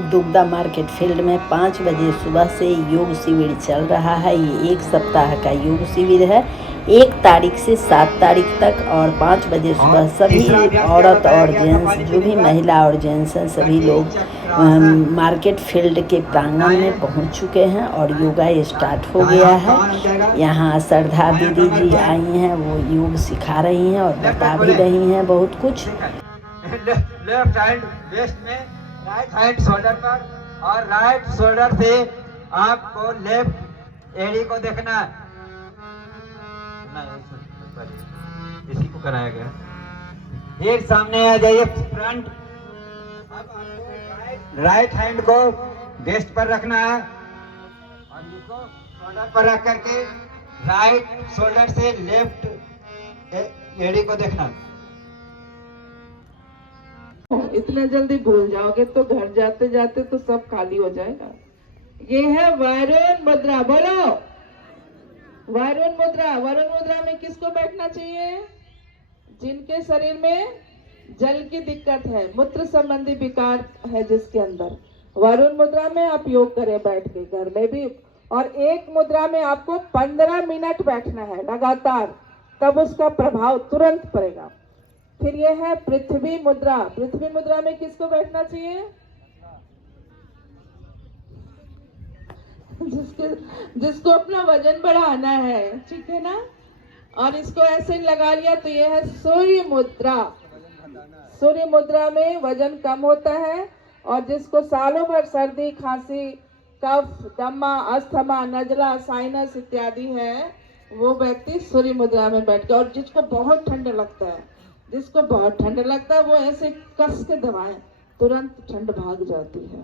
दुग्धा market field में 5 बजे सुबह से योग शिविर चल रहा है। ये 1 सप्ताह का योग शिविर है, 1 तारीख से 7 तारीख तक। और 5 बजे सुबह सभी औरत और जेंट्स, जो भी महिला और जेंट्स हैं, सभी लोग मार्केट फील्ड के प्रांगण में पहुंच चुके हैं और योगा स्टार्ट हो गया है। यहाँ श्रद्धा दीदी जी आई हैं, वो योग सिखा रही हैं और बता भी रही हैं बहुत कुछ। लेफ्ट हैंड वेस्ट में, राइट हैंड शोल्डर पर, और राइट शोल्डर से आपको लेफ्ट एड़ी को देखना है। इसी को कराया गया। एक सामने आ जाइए फ्रंट। अब आपको राइट हैंड को वेस्ट पर रखना है और इसको शोल्डर पर रख करके राइट शोल्डर से लेफ्ट एड़ी को देखना। इतना जल्दी भूल जाओगे तो घर जाते जाते तो सब खाली हो जाएगा। ये है वरुण मुद्रा। बोलो वरुण मुद्रा। वरुण मुद्रा में किसको बैठना चाहिए? जिनके शरीर में जल की दिक्कत है, मूत्र संबंधी विकार है जिसके अंदर। वरुण मुद्रा में आप योग करें बैठ के घर में भी। और एक मुद्रा में आपको 15 मिनट बैठना है लगातार, तब उसका प्रभाव तुरंत पड़ेगा। फिर यह है पृथ्वी मुद्रा। पृथ्वी मुद्रा में किसको बैठना चाहिए? जिसको अपना वजन बढ़ाना है, ठीक है ना। और इसको ऐसे लगा लिया तो यह है सूर्य मुद्रा। सूर्य मुद्रा में वजन कम होता है और जिसको सालों भर सर्दी, खांसी, कफ, दमा, अस्थमा, नजला, साइनस इत्यादि है, वो व्यक्ति सूर्य मुद्रा में बैठ के। और जिसको बहुत ठंड लगता है, जिसको बहुत ठंड लगता है, वो ऐसे कस के दबाएं, तुरंत ठंड भाग जाती है।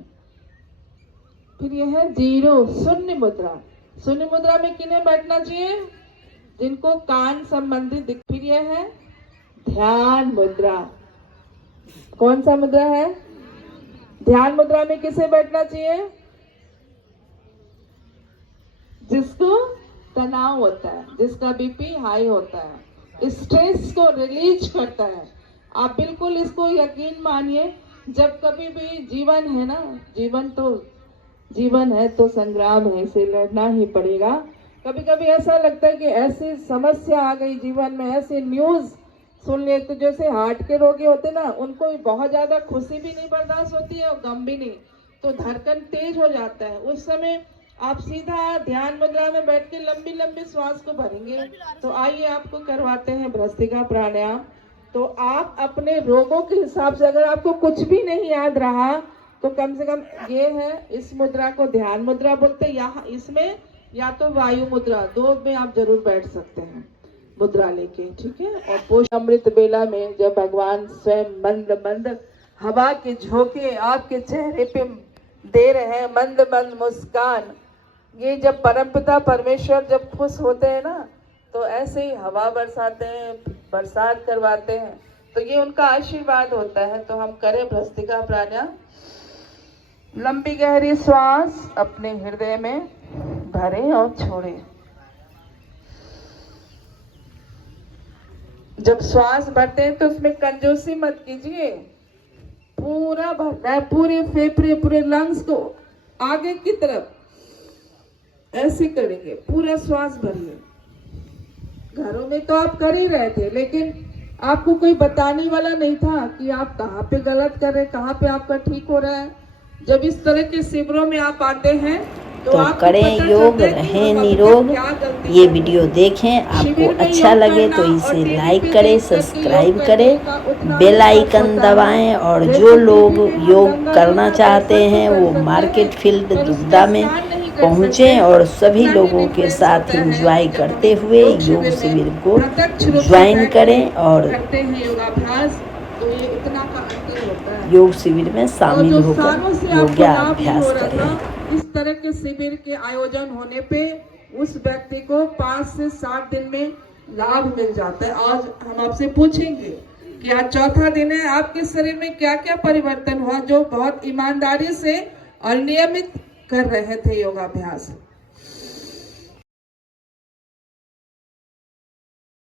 फिर यह है जीरो, शून्य मुद्रा। शून्य मुद्रा में किन्हें बैठना चाहिए? जिनको कान संबंधी। फिर यह है ध्यान मुद्रा। कौन सा मुद्रा है? ध्यान मुद्रा में किसे बैठना चाहिए? जिसको तनाव होता है, जिसका बीपी हाई होता है, स्ट्रेस को रिलीज करता है। आप बिल्कुल इसको यकीन मानिए, जब कभी भी जीवन है ना, जीवन है तो संग्राम है, इसे लड़ना ही पड़ेगा। कभी कभी ऐसा लगता है कि ऐसी समस्या आ गई जीवन में, ऐसी न्यूज सुन ले तो जैसे हार्ट के रोगी होते ना, उनको बहुत ज्यादा खुशी भी नहीं बर्दाश्त होती है और गम भी नहीं, तो धड़कन तेज हो जाता है। उस समय आप सीधा ध्यान मुद्रा में बैठ के लंबी लंबी श्वास को भरेंगे। तो आइए आपको करवाते हैं भ्रस्त्रिका प्राणायाम। तो आप अपने रोगों के हिसाब से, अगर आपको कुछ भी नहीं याद रहा तो कम से कम ये है, इस मुद्रा को ध्यान मुद्रा बोलते हैं। यहाँ इसमें या तो वायु मुद्रा, 2 में आप जरूर बैठ सकते हैं मुद्रा लेके, ठीक है। और पोष अमृत बेला में जब भगवान स्वयं मंद मंद हवा के झोंके आपके चेहरे पे दे रहे हैं, मंद मंद मुस्कान, ये जब परमपिता परमेश्वर जब खुश होते हैं ना, तो ऐसे ही हवा बरसाते हैं, बरसात करवाते हैं, तो ये उनका आशीर्वाद होता है। तो हम करें भ्रस्त्रिका प्राणायाम। लंबी गहरी श्वास अपने हृदय में भरें और छोड़ें। जब श्वास भरते हैं तो उसमें कंजूसी मत कीजिए, पूरा भरना है, पूरे फेफड़े, पूरे लंग्स को आगे की तरफ ऐसे करेंगे, पूरा श्वास भरिए। घरों में तो आप कर ही रहे थे, लेकिन आपको कोई बताने वाला नहीं था कि आप कहाँ पे गलत कर रहे, कहाँ पे आपका ठीक हो रहा है। जब इस तरह के शिविरों में आप आते हैं तो करें योग, रहें निरोग। ये वीडियो देखें, आपको अच्छा लगे तो इसे लाइक करें, सब्सक्राइब करें, बेल आइकन दबाएं। और जो लोग योग करना चाहते हैं वो मार्केट फील्ड दुग्धा में पहुँचें और सभी लोगों के साथ एंजॉय करते हुए योग शिविर को ज्वाइन करें और योग शिविर में शामिल होकर योगाभ्यास करें। इस तरह के शिविर के आयोजन होने पे उस व्यक्ति को 5 से 7 दिन में लाभ मिल जाता है। आज हम आपसे पूछेंगे कि आज चौथा दिन है, आपके शरीर में क्या क्या परिवर्तन हुआ जो बहुत ईमानदारी से और नियमित कर रहे थे योगाभ्यास।